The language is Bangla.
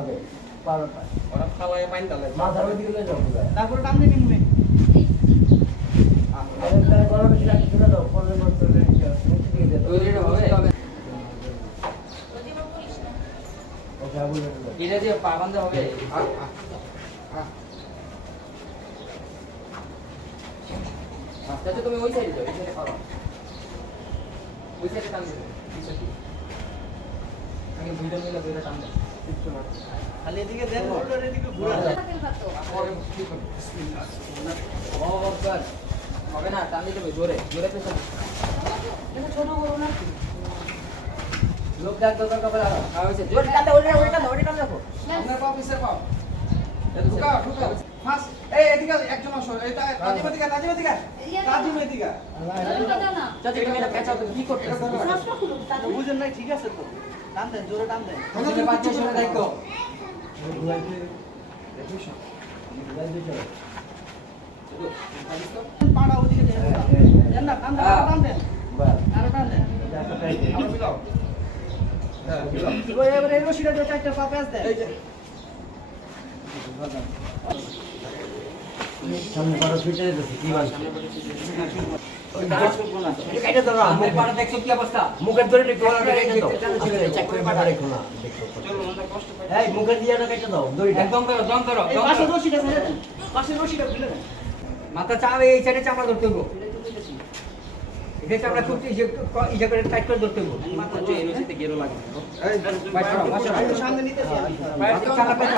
আগে পারোটা ওরা ফালায় পাইন দালে মাথার ওদিকে লয়ে যাও তারপরে টান দিয়ে নিবে আরে তার গরমে সেটা চলে দাও পরে মাছ চলে মুক্তি দিয়ে দাও ওই রেডা হবে ওটা বলে এটা দিয়ে পা বাঁধতে হবে আচ্ছা তুমি ওই সাইডে যাও এই সাইডে পারো ওই সাইডে টান দিও আমি দুইজন মিলে দুইটা টান দেব কিছু না খালি এদিকে দেন ওটার এদিকে ঘোরা হবে না টান দিতে হবে জোরে জোরে পেছন ছোট করো না লোক ডাক দরকার কবে লাগা হয়েছে জোরে টান দাও ওটা টান দেখো আপনার পাও পিছে পাও ঢুকা ঢুকা ফাস্ট এই এদিকে একজন আসো এটা রাজিম এদিকে চাচা তুমি এটা পেঁচাও তো কি করতেছ বুঝেন নাই ঠিক আছে তো টান দেন জোরে টান দেন তুমি বাচ্চা শুনে দেখো ঘুরাইতে ঘুরাইতে চলো পাড়া ওদিকে দেন না টান দেন টান দেন বাস আরো টান দেন একটা টাইট আমরা মিলাও হ্যাঁ মিলাও ওই এবারে এই রশিটা দিয়ে চারটা পা পেঁচ দেন এই যে সামনে বড় ফিটে দিতেছি কি বাস এটা ধরো আমার পাড়া দেখছো কি অবস্থা মুখের ধরে একটু গলা কেটে দাও চেক করে পাটা রেখো না দেখো চলো আমরা কষ্ট পাই এই মুখের দিয়ে না কেটে দাও দড়িটা একদম করো দম করো এই পাশে রশিটা ছেড়ে দেন পাশে রশিটা খুলে দেন মাথা চাপে এই সাইডে চামড়া ধরতে হবে এটা চামড়া খুব ইজা করে টাইট করে ধরতে হবে মাথা যে রশিতে গেরো লাগে এই ভাই সরো, ভাই সরো। একটু সামনে নিতেছি আমি মাথা চাপড়া